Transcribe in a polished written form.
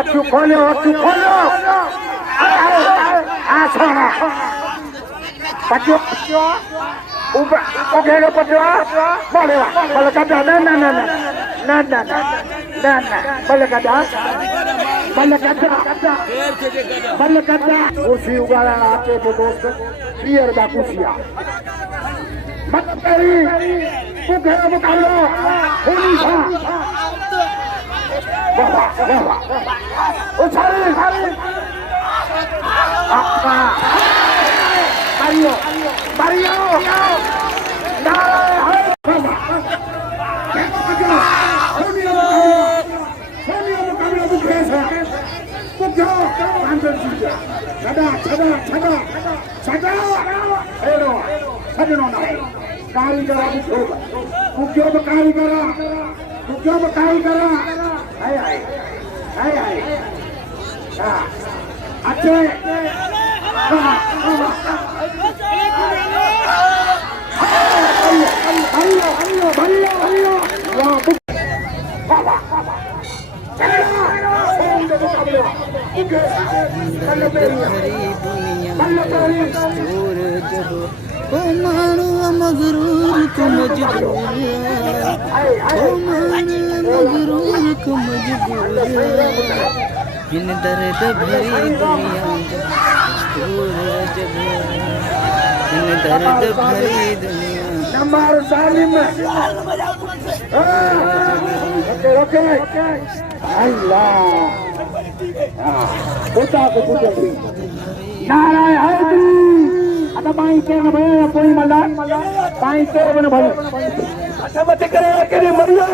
अच्चू खोलो पचो ऊपर ओके पचो बोले बोले कदा ना बोले कदा कुर्सी उगाड़ा आते तो दोस्त पियर दा कुर्सिया मत तेरी तू घेरा मुकालो होनी था वाह ओ सारे आपका Mario मगरूर को मजबूर इन दर्द भरी दुनिया इन दर्द भरी दुनिया नंबर सालिम ओके अल्लाह होता को पूछो नाराय हैदरी आता पाई के न भय कोई मल्ला पाई के न भय अच्छा मत करे के मरियो